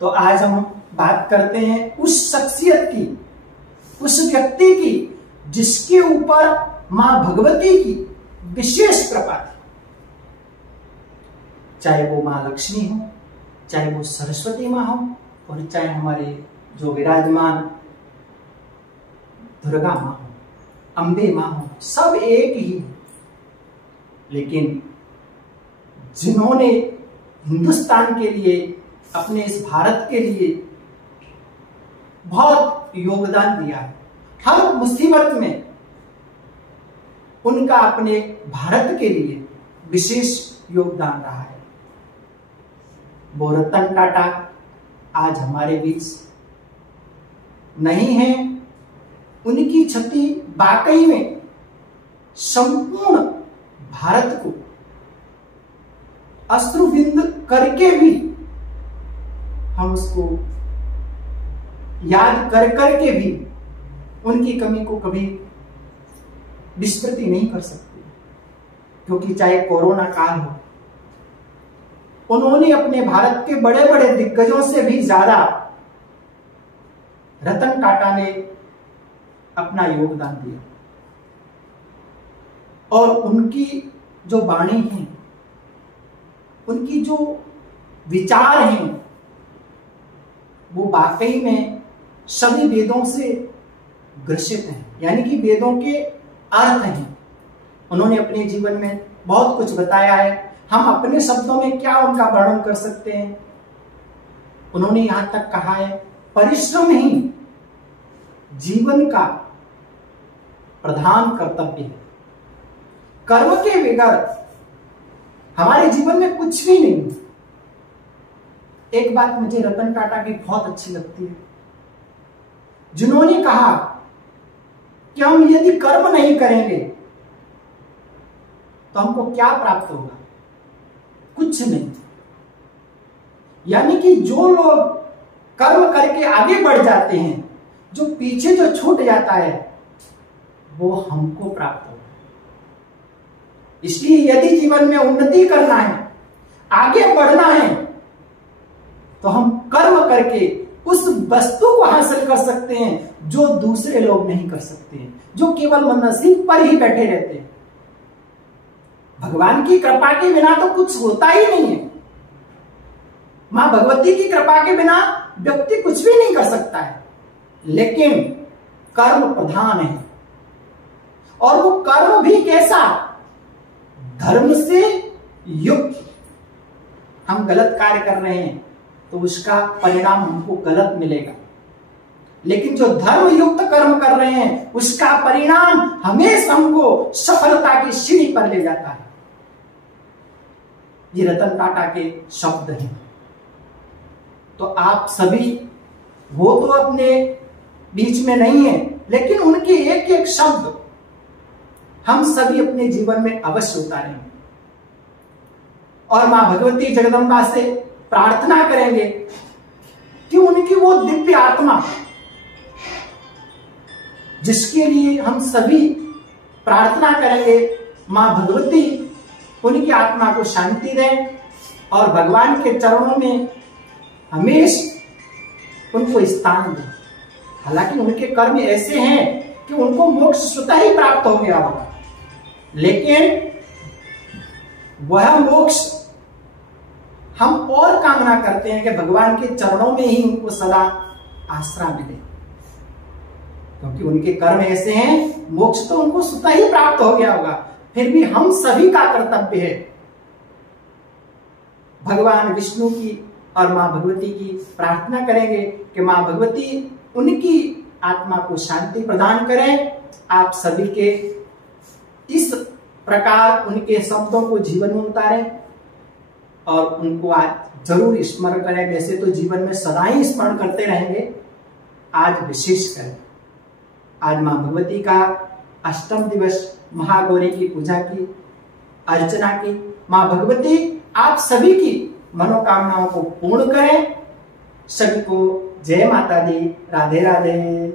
तो आज हम बात करते हैं उस शख्सियत की, उस व्यक्ति की जिसके ऊपर मां भगवती की विशेष कृपा थी। चाहे वो मां लक्ष्मी हो, चाहे वो सरस्वती मां हो, और चाहे हमारे जो विराजमान दुर्गा मां हो, अंबे मां हो, सब एक ही। लेकिन जिन्होंने हिंदुस्तान के लिए, अपने इस भारत के लिए बहुत योगदान दिया है, हर मुसीबत में उनका अपने भारत के लिए विशेष योगदान रहा है। वो रतन टाटा आज हमारे बीच नहीं है। उनकी क्षति वाकई में संपूर्ण भारत को अश्रुबिंद करके भी हम उसको याद कर करके भी उनकी कमी को कभी विस्मृति नहीं कर सकते, क्योंकि चाहे कोरोना काल हो, उन्होंने अपने भारत के बड़े बड़े दिग्गजों से भी ज्यादा रतन टाटा ने अपना योगदान दिया। और उनकी जो वाणी है, उनकी जो विचार हैं, वो वाकई में सभी वेदों से ग्रसित हैं, यानी कि वेदों के अर्थ हैं। उन्होंने अपने जीवन में बहुत कुछ बताया है, हम अपने शब्दों में क्या उनका वर्णन कर सकते हैं। उन्होंने यहां तक कहा है, परिश्रम ही जीवन का प्रधान कर्तव्य है। कर्म के बगैर हमारे जीवन में कुछ भी नहीं। एक बात मुझे रतन टाटा की बहुत अच्छी लगती है, जिन्होंने कहा कि हम यदि कर्म नहीं करेंगे तो हमको क्या प्राप्त होगा? कुछ नहीं। यानी कि जो लोग कर्म करके आगे बढ़ जाते हैं, जो पीछे जो छूट जाता है, वो हमको प्राप्त होगा। इसलिए यदि जीवन में उन्नति करना है, आगे बढ़ना है, तो हम कर्म करके उस वस्तु को हासिल कर सकते हैं जो दूसरे लोग नहीं कर सकते हैं, जो केवल नसीब पर ही बैठे रहते हैं। भगवान की कृपा के बिना तो कुछ होता ही नहीं है। मां भगवती की कृपा के बिना व्यक्ति कुछ भी नहीं कर सकता है। लेकिन कर्म प्रधान है, और वो कर्म भी कैसा? धर्म से युक्त। हम गलत कार्य कर रहे हैं तो उसका परिणाम हमको गलत मिलेगा, लेकिन जो धर्म युक्त कर्म कर रहे हैं उसका परिणाम हमेशा हमको सफलता की सीढ़ी पर ले जाता है। ये रतन टाटा के शब्द हैं। तो आप सभी, वो तो अपने बीच में नहीं है, लेकिन उनके एक एक शब्द हम सभी अपने जीवन में अवश्य उतारेंगे, और मां भगवती जगदम्बा से प्रार्थना करेंगे कि उनकी वो दिव्य आत्मा, जिसके लिए हम सभी प्रार्थना करेंगे, मां भगवती उनकी आत्मा को शांति दें और भगवान के चरणों में हमेशा उनको स्थान दें। हालांकि उनके कर्म ऐसे हैं कि उनको मोक्ष स्वतः ही प्राप्त हो गया होगा, लेकिन वह मोक्ष हम और कामना करते हैं कि भगवान के चरणों में ही उनको सदा आश्रय मिले, क्योंकि उनके कर्म ऐसे हैं, मोक्ष तो उनको स्वतः ही प्राप्त हो गया होगा। फिर भी हम सभी का कर्तव्य है भगवान विष्णु की और मां भगवती की प्रार्थना करेंगे कि मां भगवती उनकी आत्मा को शांति प्रदान करें। आप सभी के इस प्रकार उनके शब्दों को जीवन में उतारें और उनको आज जरूर स्मरण करें। वैसे तो जीवन में सदा ही स्मरण करते रहेंगे, आज विशेष करें। आज मां भगवती का अष्टम दिवस महागौरी की पूजा की, अर्चना की। मां भगवती आप सभी की मनोकामनाओं को पूर्ण करें। सभी को जय माता दी, राधे राधे।